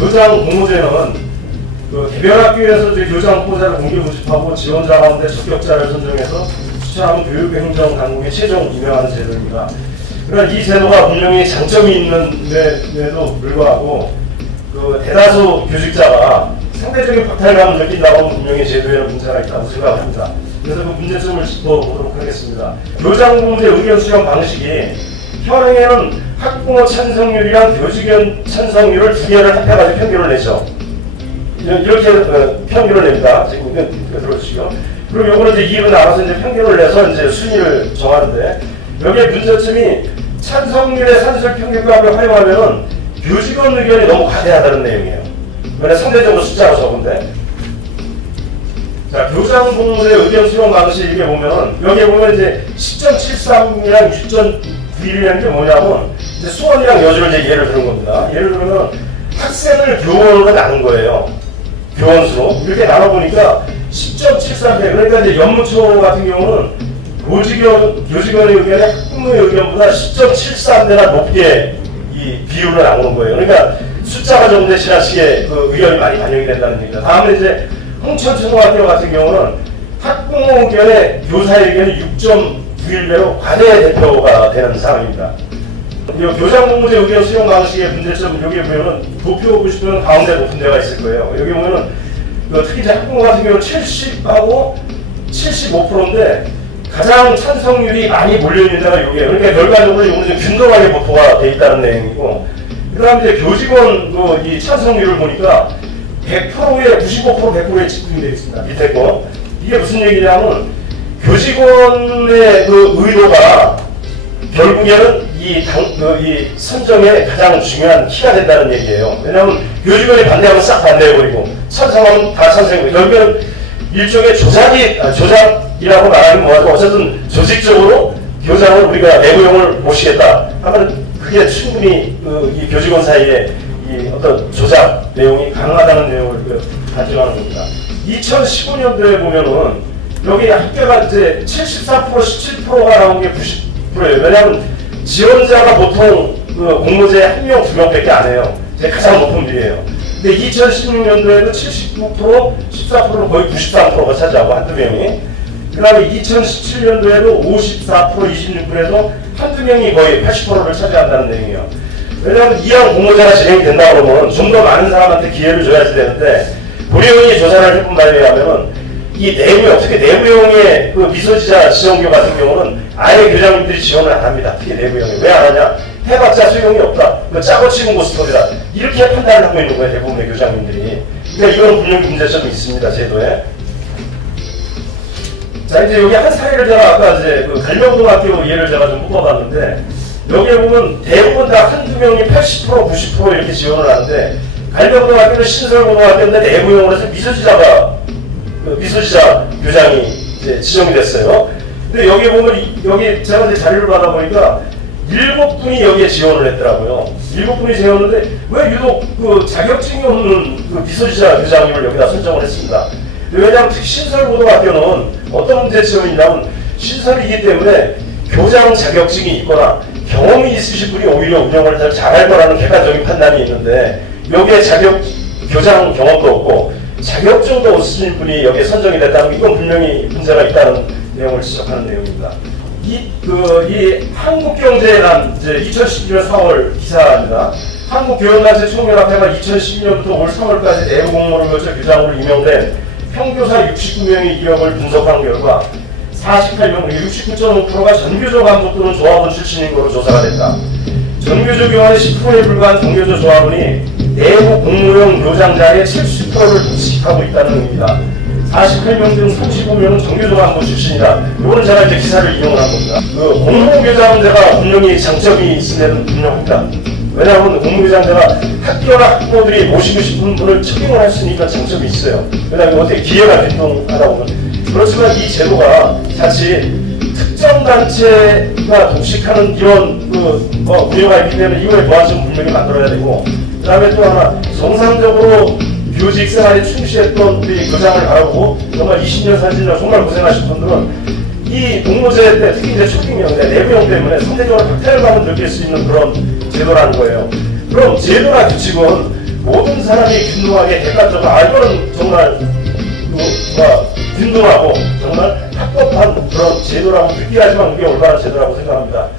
교장 공모제는 개별학교에서 교장 후보자를 공개 모집하고 지원자 가운데 적격자를 선정해서 추천하면 교육행정 당국에 최종 임명하는 제도입니다. 그러나 이 제도가 분명히 장점이 있는데도 불구하고 대다수 교직자가 상대적인 박탈감을 느낀다고 하면 분명히 제도에는 문제가 있다고 생각합니다. 그래서 그 문제점을 짚어보도록 하겠습니다. 교장 공모제 의견 수렴 방식이 현행에는 학부모 찬성률이랑 교직원 찬성률을 두 개를 합해가지고 평균을 내죠. 이렇게 평균을 냅니다. 지금 들어주시고. 그럼 요거는 이제 2로 나눠서 이제 평균을 내서 이제 순위를 정하는데, 여기에 문제점이 찬성률의 산술 평균값을 활용하면은 교직원 의견이 너무 과대하다는 내용이에요. 왜냐 상대적으로 숫자가 적은데. 자, 교장 공모제 의견 수렴 방식에 보면은, 여기에 보면 이제 10.73이랑 6.91이라는 게 뭐냐면, 이제 수원이랑 여주를 이제 예를 드는 겁니다. 예를 들면 학생을 교원으로 나눈 거예요. 교원수로. 이렇게 나눠보니까 10.73배. 그러니까 이제 연무초 같은 경우는 교직원의 의견에 학부모의 의견보다 10.73배나 높게 이 비율을 나오는 거예요. 그러니까 숫자가 적은데 지나치게 의견이 많이 반영이 된다는 얘기입니다. 다음에 이제 홍천초등학교 같은 경우는 학부모 의견에 교사의 의견이 6.91배로 과대 대표가 되는 상황입니다. 이 교장 공모제 의견 수용 방식의 문제점, 여기 보면은 도표 보시면 가운데 높은 데가 있을 거예요. 여기 보면은 특히 이제 학부모 같은 경우는 70하고 75%인데 가장 찬성률이 많이 몰려있는 데가 여기에요. 그러니까 결과적으로 이거는 좀 균등하게 보토가 돼 있다는 내용이고, 그 다음에 이제 교직원 이 찬성률을 보니까 100%에 95% 100%에 집중이 되어 있습니다. 밑에 거. 이게 무슨 얘기냐면 교직원의 의도가 결국에는 이 선정에 가장 중요한 키가 된다는 얘기예요. 왜냐하면 교직원이 반대하면 싹 반대해버리고 찬성하면 다 찬성이고, 결국에는 일종의 조작이라고 말하는 뭐하고, 어쨌든 조직적으로 교장을 우리가 내부용을 모시겠다 하면 그게 충분히 이 교직원 사이에 이 어떤 조작 내용이 가능하다는 내용을 가져가는 겁니다. 2015년도에 보면은 여기 학교가 이제 74%, 17%가 나온 게 90%예요. 왜냐하면 지원자가 보통 공모제에 1명, 2명밖에 안 해요. 제 가장 높은 비례예요. 근데 2016년도에도 79%, 14%는 거의 93%가 차지하고 한두 명이. 그 다음에 2017년도에도 54%, 26%에서 한두 명이 거의 80%를 차지한다는 내용이에요. 왜냐하면 이왕 공모제가 진행이 된다 그러면 좀 더 많은 사람한테 기회를 줘야지 되는데, 고려원이 조사를 해본 바에 의하면 이 내부형의 미소지자 지정교 같은 경우는 아예 교장님들이 지원을 안 합니다. 특히 내부형이. 왜 안 하냐? 해봤자 소용이 없다. 짜고 치는 고스톱이다. 이렇게 판단을 하고 있는 거예요, 대부분의 교장님들이. 그러니까 이건 분명히 문제점이 있습니다, 제도에. 자, 이제 여기 한 사례를 제가 아까 이제 갈명고등학교 예를 제가 좀 뽑아봤는데, 여기에 보면 대부분 다 한두 명이 80%, 90% 이렇게 지원을 하는데, 갈명고등학교는 신설고등학교인데 내부형으로 해서 미소지자 교장이 이제 지정이 됐어요. 근데 여기 보면, 여기 제가 이제 자료를 받아보니까 7분이 여기에 지원을 했더라고요. 7분이 지원했는데 왜 유독 자격증이 없는 미소지자 교장님을 여기다 선정을 했습니다. 왜냐하면 특히 신설고등학교는 어떤 문제점이 있냐면, 신설이기 때문에 교장 자격증이 있거나 경험이 있으신 분이 오히려 운영을 더 잘할 거라는 객관적인 판단이 있는데, 여기에 교장 경험도 없고 자격증도 없으신 분이 여기에 선정이 됐다면 이건 분명히 문제가 있다는 내용을 지적하는 내용입니다. 이 한국경제란 이제 2012년 4월 기사입니다. 한국교원단체 총연합회가 2012년부터 올 3월까지 내부 공모를 거쳐 교장으로 임명된 평교사 69명의 이력을 분석한 결과 48명, 69.5%가 전교조 감독 또는 조합원 출신인 것으로 조사가 됐다. 전교조 교원의 10%에 불과한 정교조 조합원이 내부 공무용 교장 자리에 70%를 독식하고 있다는 의미입니다. 48명 중 35명은 정교조 간부 출신이다. 이거는 제가 이제 기사를 이용을 한 겁니다. 공무교장제가 분명히 장점이 있으면 분명합니다. 왜냐하면 공무교장제가 학교나 학부모들이 모시고 싶은 분을 채용을 할 수 있으니까 장점이 있어요. 왜냐하면 어떻게 기회가 빈통하다 보면. 그렇지만 이 제도가 자칫 특정 단체가 독식하는 이런 우려가 있기 때문에 이거에 보완점 분명히 만들어야 되고, 그 다음에 또 하나 정상적으로 교직 생활에 충실했던 우리 교장을 바라보고 정말 20년, 30년 정말 고생하신 분들은 이 공모제 때 특히 이제 초기형 내부형 때문에 상대적으로 박탈감을 느낄 수 있는 그런 제도라는 거예요. 그럼 제도나 규칙은 모든 사람이 균등하게 객관적으로 이거는 정말 균등하고 정말 합법한 그런 제도라고 느끼하지만 그게 올바른 제도라고 생각합니다.